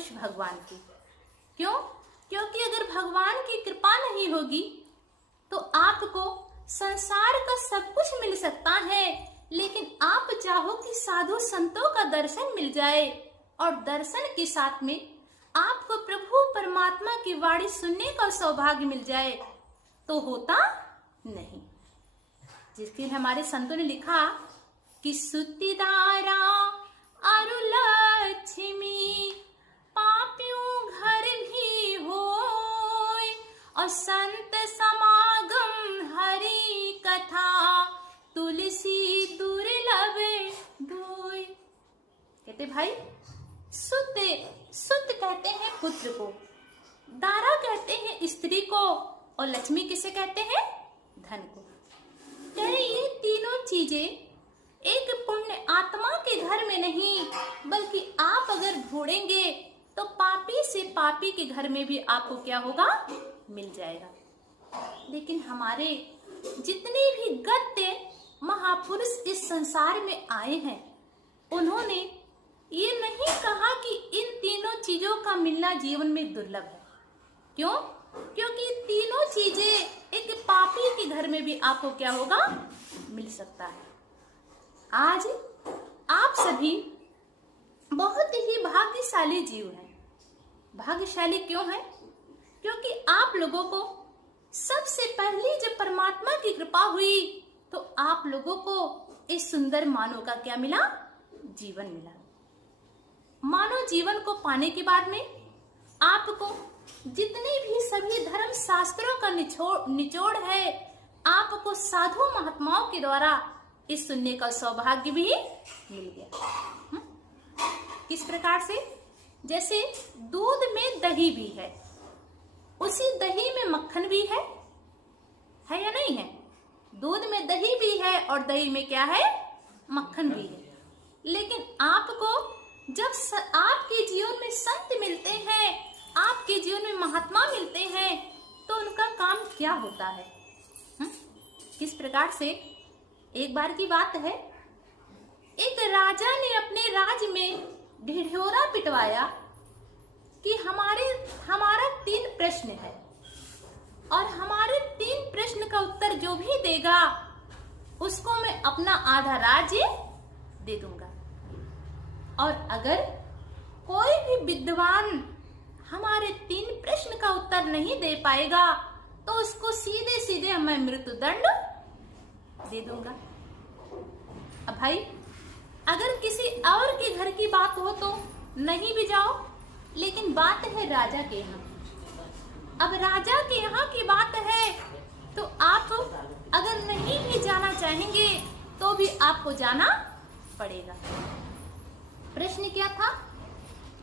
कुछ भगवान की। क्यों? क्योंकि अगर भगवान की कृपा नहीं होगी तो आपको संसार का सब कुछ मिल सकता है, लेकिन आप चाहो कि साधु संतों का दर्शन मिल जाए और दर्शन के साथ में आपको प्रभु परमात्मा की वाणी सुनने का सौभाग्य मिल जाए, तो होता नहीं। जिसके हमारे संतों ने लिखा कि सुतिदारा अरुलक्ष्मी पापियों घर भी होय और संत समागम हरि कथा तुलसी दुर्लभ दोय। कहते भाई, सुत कहते हैं पुत्र को, दारा कहते हैं स्त्री को, और लक्ष्मी किसे कहते हैं? धन को। कह रहे ये तीनों चीजें एक पुण्य आत्मा के घर में नहीं, बल्कि आप अगर ढूंढेंगे तो पापी से पापी के घर में भी आपको क्या होगा? मिल जाएगा। लेकिन हमारे जितने भी गद्य महापुरुष इस संसार में आए हैं, उन्होंने ये नहीं कहा कि इन तीनों चीजों का मिलना जीवन में दुर्लभ है। क्यों? क्योंकि तीनों चीजें एक पापी के घर में भी आपको क्या होगा? मिल सकता है। आज आप सभी बहुत ही भाग्यशाली जीव हैं। भाग्यशाली क्यों है? क्योंकि आप लोगों को सबसे पहले जब परमात्मा की कृपा हुई तो आप लोगों को इस सुंदर मानव का क्या मिला? जीवन मिला। मानव जीवन को पाने के बाद में आपको जितने भी सभी धर्म शास्त्रों का निचोड़ है, आपको साधु महात्माओं के द्वारा इस सुनने का सौभाग्य भी मिल गया। किस प्रकार से? जैसे दूध में दही भी है, उसी दही में मक्खन भी है या नहीं है? दूध में दही भी है और दही में क्या है? मक्खन भी है। लेकिन आपको जब आपके जीवन में संत मिलते हैं, आपके जीवन में महात्मा मिलते हैं, तो उनका काम क्या होता है? किस प्रकार से? एक बार की बात है, एक राजा ने अपने राज्य में ढिढोरा पिटवाया कि हमारा 3 प्रश्न है और हमारे 3 प्रश्न का उत्तर जो भी देगा उसको मैं अपना आधा राज्य दे दूंगा। और अगर कोई भी विद्वान हमारे 3 प्रश्न का उत्तर नहीं दे पाएगा तो उसको सीधे सीधे मैं मृत्यु दंड दे दूंगा। अब भाई, अगर किसी और के घर की बात हो तो नहीं भी जाओ, लेकिन बात है राजा के यहाँ। अब राजा के यहाँ की बात है तो आप अगर नहीं भी जाना चाहेंगे तो भी आपको जाना पड़ेगा। प्रश्न क्या था?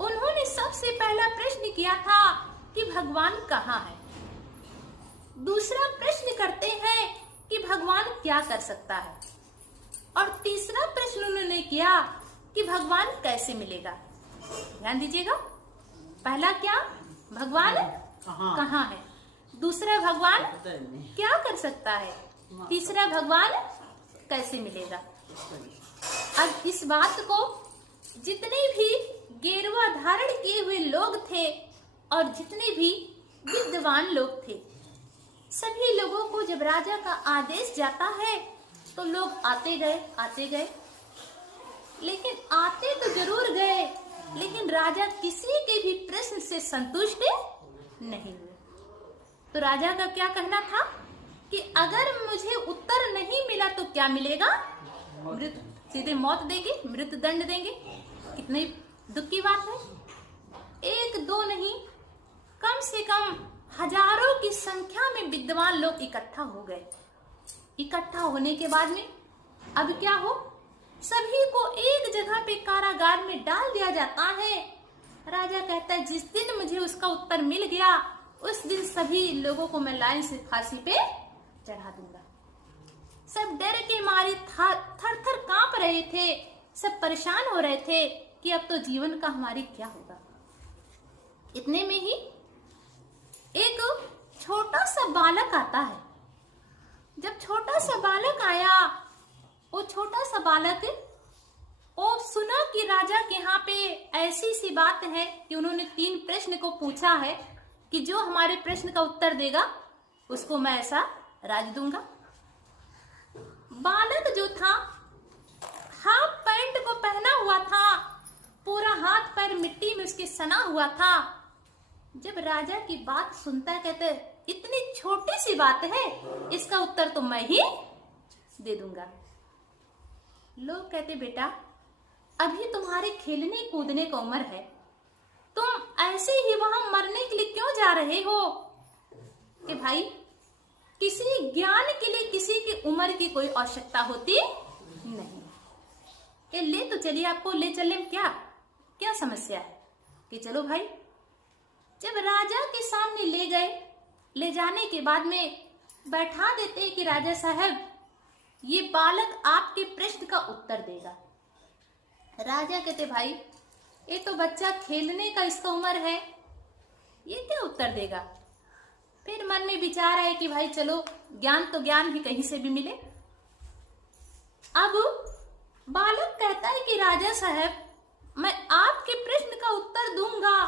उन्होंने सबसे पहला प्रश्न किया था कि भगवान कहाँ है। दूसरा प्रश्न करते हैं कि भगवान क्या कर सकता है, और तीसरा प्रश्न उन्होंने किया कि भगवान कैसे मिलेगा। ध्यान दीजिएगा, पहला क्या? भगवान कहाँ है। दूसरा, भगवान क्या कर सकता है। तीसरा, भगवान कैसे मिलेगा। अब इस बात को जितने भी गेरुआ धारण किए हुए लोग थे और जितने भी विद्वान लोग थे, सभी लोगों को जब राजा का आदेश जाता है तो लोग आते गए, लेकिन आते तो जरूर गए, लेकिन राजा किसी के भी प्रश्न से संतुष्ट नहीं हुए। तो राजा का क्या कहना था कि अगर मुझे उत्तर नहीं मिला तो क्या मिलेगा? सीधे मौत देंगे, मृत्यु दंड देंगे। कितनी दुख की बात है। 1-2 नहीं, कम से कम हजारों की संख्या में विद्वान लोग इकट्ठा हो गए। इकट्ठा होने के बाद में अब क्या हो? सभी को एक जगह पे कारागार में डाल दिया जाता है। राजा कहता है जिस दिन मुझे उसका उत्तर मिल गया उस दिन सभी लोगों को मैं लाइन से फांसी पे चढ़ा दूंगा। सब डर के मारे थर थर कांप रहे थे, सब परेशान हो रहे थे कि अब तो जीवन का हमारी क्या होगा। इतने में ही एक छोटा सा बालक आता है। जब छोटा सा बालक आया, वो छोटा सा बालक ओ सुना कि राजा के यहाँ पे ऐसी सी बात है कि उन्होंने 3 प्रश्न को पूछा है कि जो हमारे प्रश्न का उत्तर देगा उसको मैं ऐसा राज दूंगा। बालक जो था हाफ पैंट को पहना हुआ था, पूरा हाथ पैर मिट्टी में उसके सना हुआ था। जब राजा की बात सुनता है कहते इतनी छोटी सी बात है, इसका उत्तर तो मैं ही दे दूंगा। लोग कहते बेटा अभी तुम्हारे खेलने कूदने का उम्र है, तुम ऐसे ही वहां मरने के लिए क्यों जा रहे हो? कि भाई किसी ज्ञान के लिए किसी की उम्र की कोई आवश्यकता होती नहीं। कि ले तो चलिए, आपको ले चलने में क्या समस्या है? कि चलो भाई। जब राजा के सामने ले गए, ले जाने के बाद में बैठा देते हैं कि राजा साहब ये बालक आपके प्रश्न का उत्तर देगा। राजा कहते भाई ये तो बच्चा खेलने का इसका उम्र है, ये क्या उत्तर देगा? फिर मन में विचार आए कि भाई चलो ज्ञान तो ज्ञान ही कहीं से भी मिले। अब बालक कहता है कि राजा साहब मैं आपके प्रश्न का उत्तर दूंगा,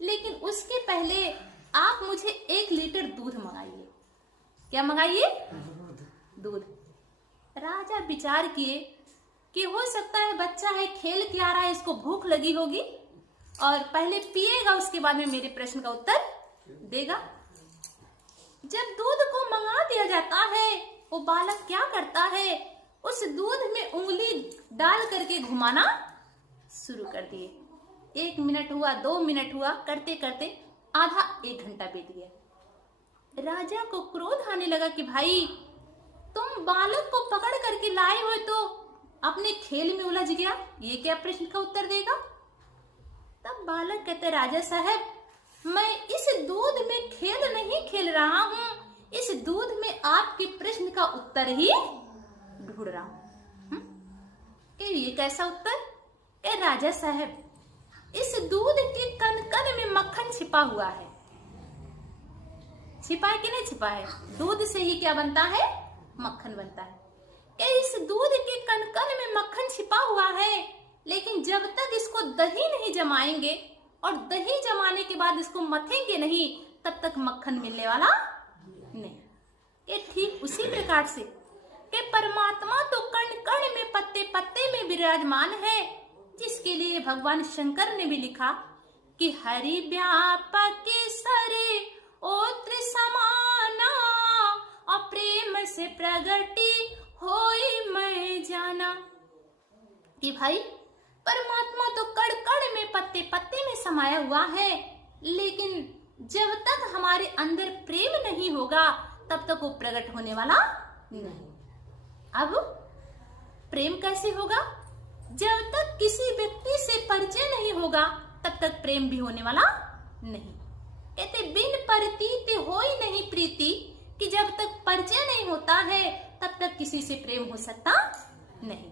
लेकिन उसके पहले आप मुझे 1 लीटर दूध मंगाइए। क्या मंगाइए? दूध। राजा विचार किए कि हो सकता है बच्चा है, खेल के आ रहा है, इसको भूख लगी होगी और पहले पिएगा, उसके बाद में मेरे प्रश्न का उत्तर देगा। जब दूध को मंगा दिया जाता है, वो बालक क्या करता है, उस दूध में उंगली डाल करके घुमाना शुरू कर दिए। 1 मिनट हुआ, 2 मिनट हुआ, करते करते आधा 1 घंटा बीत गया। राजा को क्रोध आने लगा कि भाई तुम बालक को पकड़ करके लाए हो तो अपने खेल में उलझ गया, ये क्या प्रश्न का उत्तर देगा? तब बालक कहते राजा साहब मैं इस दूध में खेल नहीं खेल रहा हूँ, इस दूध में आपके प्रश्न का उत्तर ही ढूंढ रहा हूँ। ये कैसा उत्तर? ए राजा साहब इस दूध के कण कण में मक्खन छिपा हुआ है। छिपा है कि नहीं छिपा है? दूध से ही क्या बनता है? मक्खन बनता है। इस दूध के कण कण में मक्खन छिपा हुआ है, लेकिन जब तक इसको दही नहीं जमाएंगे और दही जमाने के बाद इसको मथेंगे नहीं, तब तक मक्खन मिलने वाला नहीं। ये ठीक उसी प्रकार से कि परमात्मा तो कण कण में पत्ते पत्ते में विराजमान है, जिसके लिए भगवान शंकर ने भी लिखा कि हरि व्यापक सरे ओत्र समाना और प्रेम से प्रगति होई मैं जाना। कि भाई परमात्मा तो कण कण में पत्ते पत्ते में समाया हुआ है, लेकिन जब तक हमारे अंदर प्रेम नहीं होगा तब तक वो प्रकट होने वाला नहीं। अब प्रेम कैसे होगा? जब तक किसी व्यक्ति से परिचय नहीं होगा तब तक प्रेम भी होने वाला नहीं। कहते बिन परितीत होई नहीं प्रीति, कि जब तक परिचय नहीं होता है तब तक किसी से प्रेम हो सकता नहीं।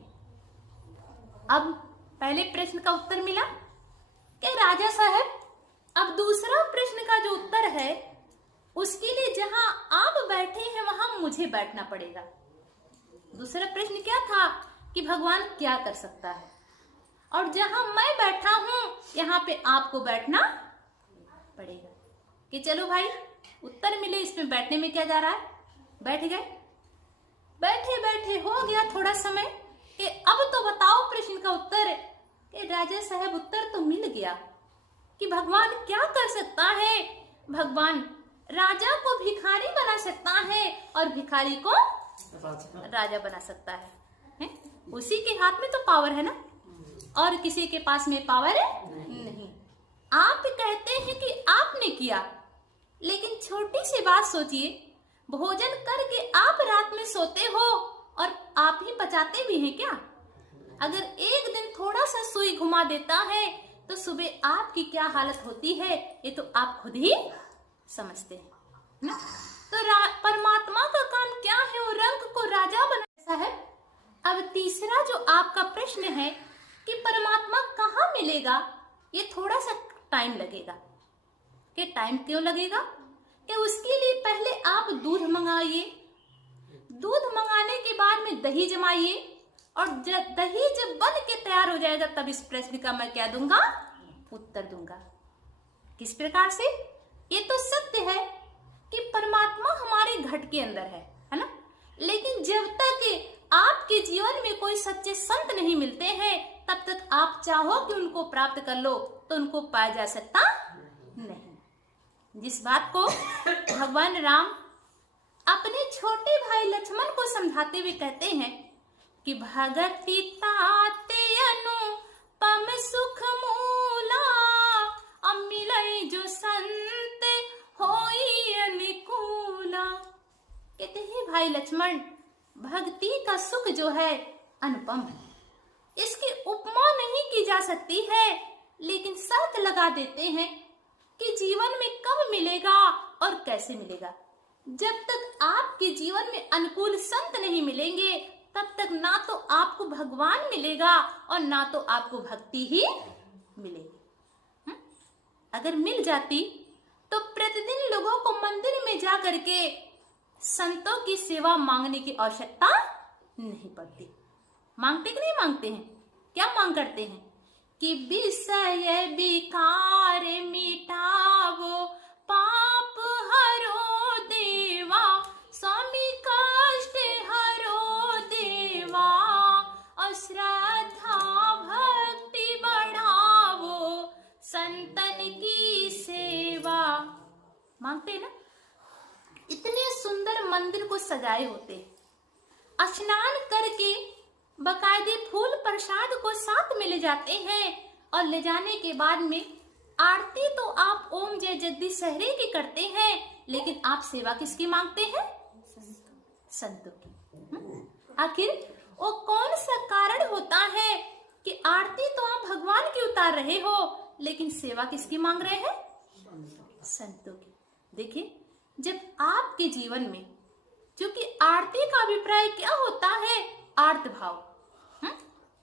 अब पहले प्रश्न का उत्तर मिला कि राजा साहब अब दूसरा प्रश्न का जो उत्तर है उसके लिए जहां आप बैठे हैं वहां मुझे बैठना पड़ेगा। दूसरा प्रश्न क्या था कि भगवान क्या कर सकता है, और जहां मैं बैठा हूं यहाँ पे आपको बैठना पड़ेगा। कि चलो भाई उत्तर मिले, इसमें बैठने में क्या जा रहा है? बैठ गए। बैठे बैठे हो गया थोड़ा समय कि अब तो बताओ प्रश्न का उत्तर। कि राजा साहब उत्तर तो मिल गया कि भगवान क्या कर सकता है। भगवान राजा को भिखारी बना सकता है और भिखारी को राजा बना सकता है? उसी के हाथ में तो पावर है ना, और किसी के पास में पावर नहीं। आप कहते हैं कि आपने किया, लेकिन छोटी सी बात सोचिए, भोजन करके आप रात में सोते हो और आप ही पचाते भी हैं क्या? अगर एक दिन थोड़ा सा सुई घुमा देता है तो सुबह आपकी क्या हालत होती है, ये तो आप खुद ही समझते हैं ना? तो परमात्मा का काम क्या है? वो रंग को राजा बनाता है। अब तीसरा जो आपका प्रश्न है कि परमात्मा कहाँ मिलेगा, ये थोड़ा सा टाइम लगेगा। कि टाइम क्यों लगेगा? कि उसके लिए पहले आप दूध मंगाइए, दूध मंगाने के बाद में दही जमाइए, और दही जब बन के तैयार हो जाएगा तब इस प्रश्न का मैं क्या दूंगा, उत्तर दूंगा। किस प्रकार से? ये तो सत्य है कि परमात्मा हमारे घट के अंदर है ना, लेकिन जब तक आपके जीवन में कोई सच्चे संत नहीं मिलते हैं तब तक आप चाहो कि उनको प्राप्त कर लो तो उनको पाया जा सकता नहीं। जिस बात को भगवान राम अपने छोटे भाई लक्ष्मण को समझाते हुए कहते हैं कि भगति ताते अनुपम सुख मूला, अमिलई जो संत होई अनुकूला। कहते हैं भाई लक्ष्मण, भक्ति का सुख जो है अनुपम है, इसकी उपमा नहीं की जा सकती है, लेकिन शर्त लगा देते हैं कि जीवन में कब मिलेगा और कैसे मिलेगा। जब तक आपके जीवन में अनुकूल संत नहीं मिलेंगे तब तक ना तो आपको भगवान मिलेगा और ना तो आपको भक्ति ही मिलेगी। अगर मिल जाती तो प्रतिदिन लोगों को मंदिर में जा करके संतों की सेवा मांगने की आवश्यकता नहीं पड़ती। मांगते कि नहीं मांगते हैं? क्या मांग करते हैं कि विषय विकार मिटावो, पाप हरो देवा, स्वामी कष्ट हरो देवा, और श्रद्धा भक्ति बढ़ावो, संतन की सेवा। मांगते हैं ना? इतने सुंदर मंदिर को सजाए होते, स्नान करके बकायदे फूल प्रसाद को साथ में ले जाते हैं और ले जाने के बाद में आरती तो आप ओम जय जगदीश सहरे की करते हैं, लेकिन आप सेवा किसकी मांगते हैं? संतों की। आखिर वो कौन सा कारण होता है कि आरती तो आप भगवान की उतार रहे हो लेकिन सेवा किसकी मांग रहे हैं? संतों की। देखिए, जब आपके जीवन में, क्योंकि आरती का अभिप्राय क्या होता है? आर्त भाव।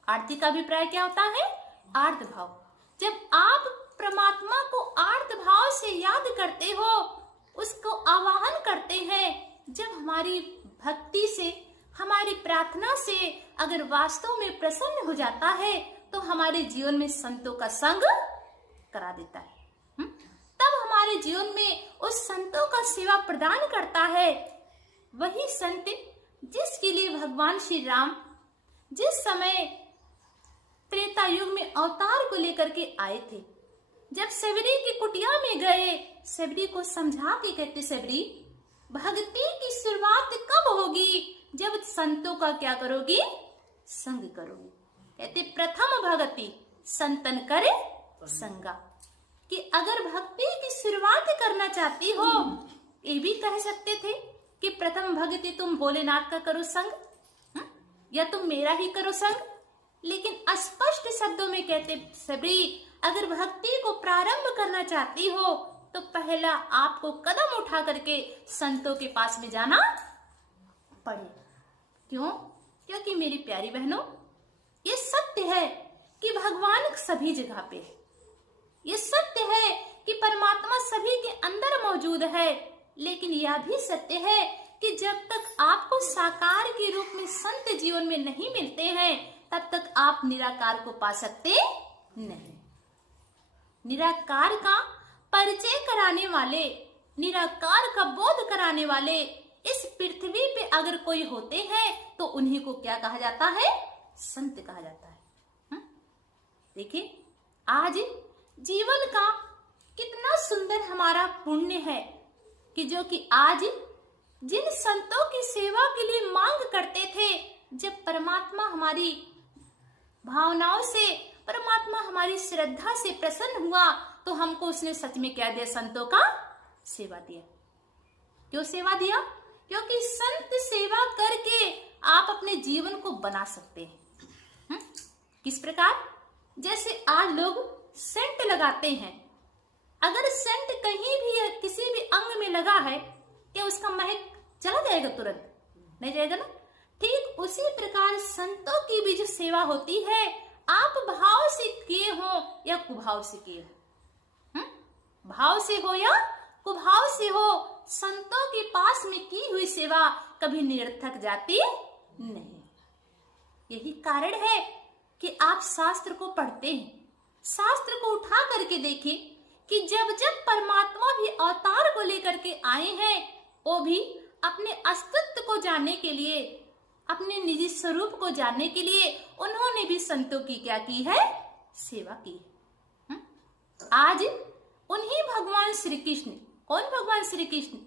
आरती का अभिप्राय क्या होता है? आर्त भाव। जब आप परमात्मा को आर्त भाव से याद करते हो, उसको आवाहन करते हैं, जब हमारी भक्ति से, हमारी प्रार्थना से अगर वास्तव में प्रसन्न हो जाता है तो हमारे जीवन में संतों का संग करा देता है। तब हमारे जीवन में उस संतों का सेवा प्रदान करता है। वही संत जिसके लिए भगवान श्री राम जिस समय त्रेता युग में अवतार को लेकर के आए थे, जब सबरी की कुटिया में गए, सबरी को समझा के कहते, सबरी भक्ति की शुरुआत कब होगी? जब संतों का क्या करोगी? संग करोगी। कहते प्रथम भक्ति संतन करे संगा, कि अगर भक्ति की शुरुआत करना चाहती हो, ये भी कह सकते थे कि प्रथम भक्ति तुम भोलेनाथ का करो संग, या तुम मेरा ही करो संग, लेकिन स्पष्ट शब्दों में कहते सबरी, अगर भक्ति को प्रारंभ करना चाहती हो तो पहला आपको कदम उठा करके संतों के पास में जाना पड़े। क्यों? क्योंकि मेरी प्यारी बहनों, ये सत्य है कि भगवान सभी जगह पे है। ये सत्य है कि परमात्मा सभी के अंदर मौजूद है, लेकिन यह भी सत्य है कि जब तक आपको साकार के रूप में संत जीवन में नहीं मिलते हैं तब तक आप निराकार को पा सकते नहीं। निराकार का परिचय कराने वाले, निराकार का बोध कराने वाले इस पृथ्वी पे अगर कोई होते हैं तो उन्हीं को क्या कहा जाता है? संत कहा जाता है। देखिए, आज जीवन का कितना सुंदर हमारा पुण्य है कि जो कि आज जिन संतों की सेवा के लिए मांग करते थे, जब परमात्मा हमारी भावनाओं से, परमात्मा हमारी श्रद्धा से प्रसन्न हुआ तो हमको उसने सच में क्या दिया? संतों का सेवा दिया। क्यों सेवा दिया? क्योंकि संत सेवा करके आप अपने जीवन को बना सकते हैं। किस प्रकार? जैसे आज लोग सेंट लगाते हैं, अगर सेंट कहीं भी किसी भी अंग में लगा है क्या उसका महक चला जाएगा? तुरंत नहीं जाएगा ना। ठीक उसी प्रकार संतों की भी जो सेवा होती है, आप भाव से किए हो या कुभाव से किए हो, भाव से हो या कुभाव से हो, संतों के पास में की हुई सेवा कभी निरर्थक जाती नहीं। यही कारण है कि आप शास्त्र को पढ़ते हैं। शास्त्र को उठा करके देखें कि जब जब परमात्मा भी अवतार को लेकर के आए हैं, वो भी अपने अस्तित्व को जानने के लिए, अपने निजी स्वरूप को जानने के लिए उन्होंने भी संतों की क्या की है? सेवा की। आज उन्हीं भगवान श्री कृष्ण, कौन भगवान श्री कृष्ण,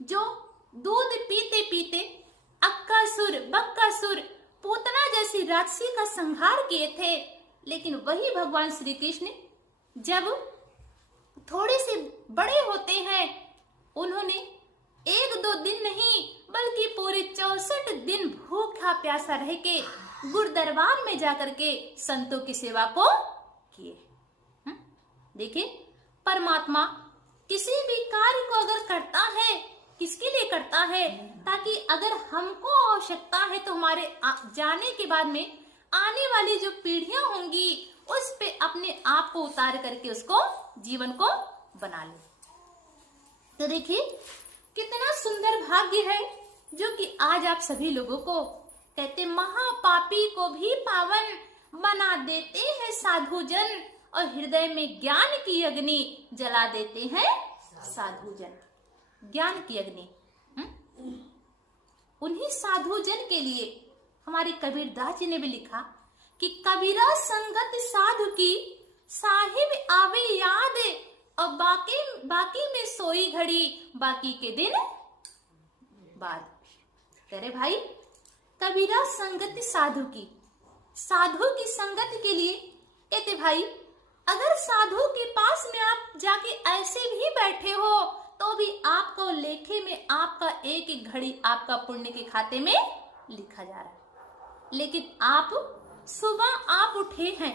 जो दूध पीते पीते अक्कासुर, बक्कासुर, पूतना जैसी राक्षसी का संहार किए थे, लेकिन वही भगवान श्री कृष्ण जब थोड़े से बड़े होते हैं, उन्होंने 1-2 दिन नहीं बल्कि पूरे 64 दिन भूखा प्यासा रह के गुरुदरबार में जाकर के संतों की सेवा को किए। देखिए, परमात्मा किसी भी कार्य को अगर करता है, किसके लिए करता है? ताकि अगर हमको आवश्यकता है तो हमारे जाने के बाद में आने वाली जो पीढ़ियां होंगी उस पे अपने आप को उतार करके उसको जीवन को बना ले। तो देखिए कितना सुंदर भाग्य है जो कि आज आप सभी लोगों को कहते महापापी को भी पावन बना देते हैं साधु जन, और हृदय में ज्ञान की अग्नि जला देते हैं साधु जन। ज्ञान की अग्नि उन्हीं साधु जन के लिए हमारे कबीरदास जी ने भी लिखा कि कबीरा संगत साधु की साहिब आवे याद, और बाकी में सोई घड़ी बाकी के दिन बाद। तेरे भाई, कबीरा संगत साधु की, साधु की संगत के लिए कहते भाई, अगर साधु के पास में आप जाके ऐसे भी बैठे हो तो भी आपको लेखे में आपका एक एक घड़ी आपका पुण्य के खाते में लिखा जा रहा है। लेकिन आप सुबह आप उठे हैं,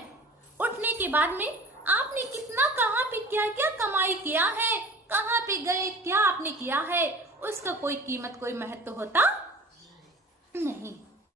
उठने के बाद में आपने कितना कहाँ पे क्या क्या कमाई किया है, कहाँ पे गए, क्या आपने किया है, उसका कोई कीमत कोई महत्व होता नहीं।